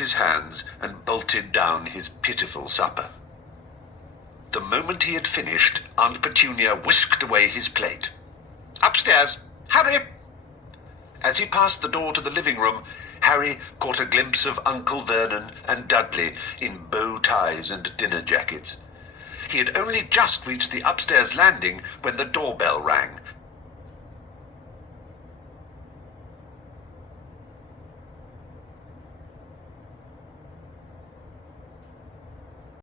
his hands and bolted down his pitiful supper. The moment he had finished, Aunt Petunia whisked away his plate. "Upstairs! Hurry!" As he passed the door to the living room, Harry caught a glimpse of Uncle Vernon and Dudley in bow ties and dinner jackets. He had only just reached the upstairs landing when the doorbell rang,